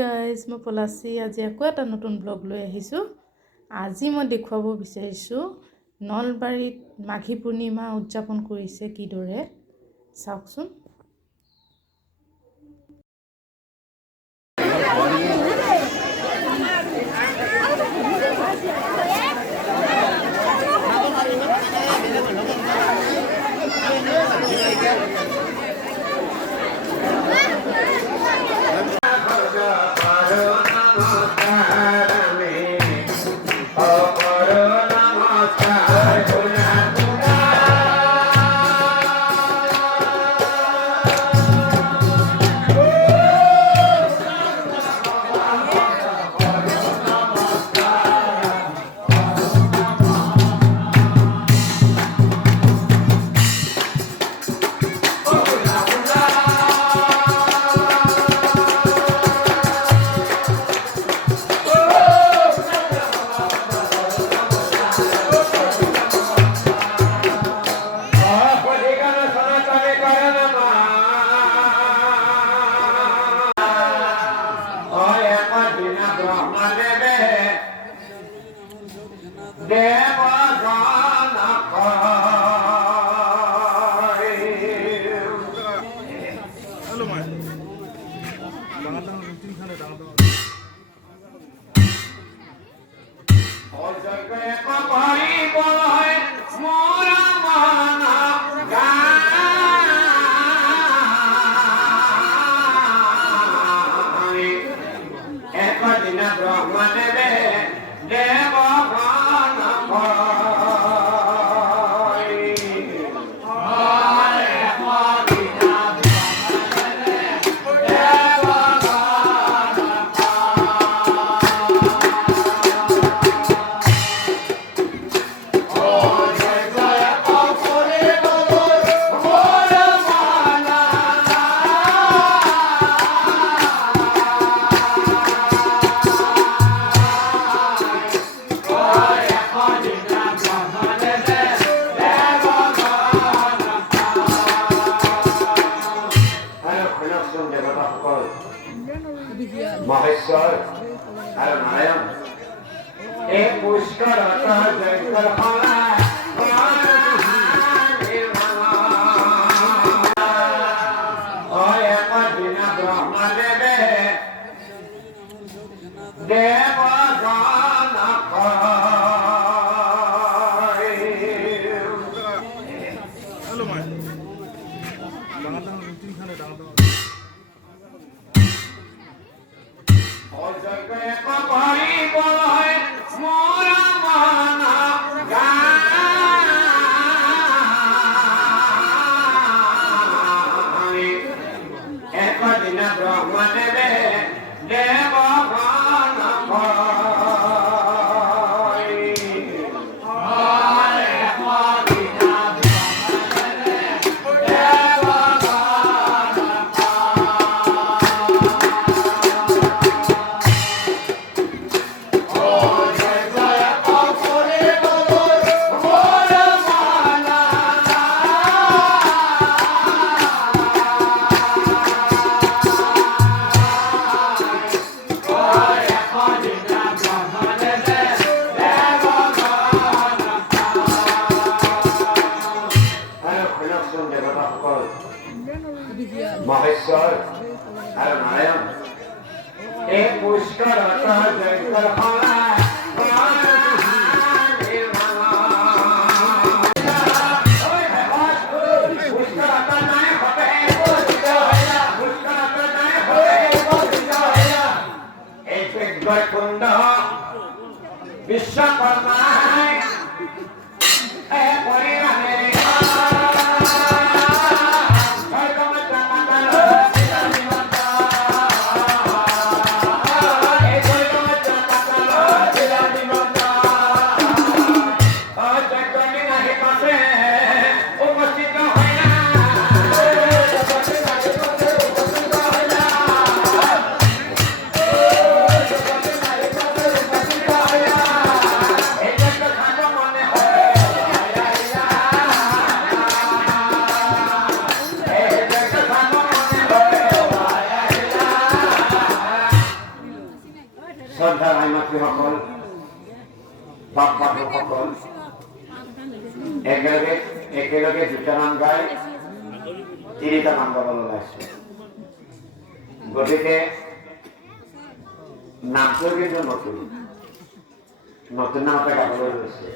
Guys মই পলাশী আজি আকৌ এটা নতুন ব্লগ লৈ আহিছোঁ। আজি মই দেখুৱাব বিচাৰিছোঁ নলবাৰীত মাঘী পূৰ্ণিমা উদযাপন কৰিছে কিদৰে, চাওকচোন। মহেশ্বর আর নারায়ণ এই পুষ্কর জয়কর ব্রহ্মদেবে দেব ব্রহ্মদেবে দেব মহেশ্বর আর নারায়ণ এই পুষ্কর জয়কর কুণ্ড বিশ্বকর্মা শ্ৰদ্ধা ভাই মাতৃসকল, বাপ বান্ধৱসকল, একেলগে দুটা নাম গাই তিনিটা নাম গাবলৈ ওলাইছো। গতিকে নামটো কিন্তু নতুন নাম এটা গাবলৈ লৈছে।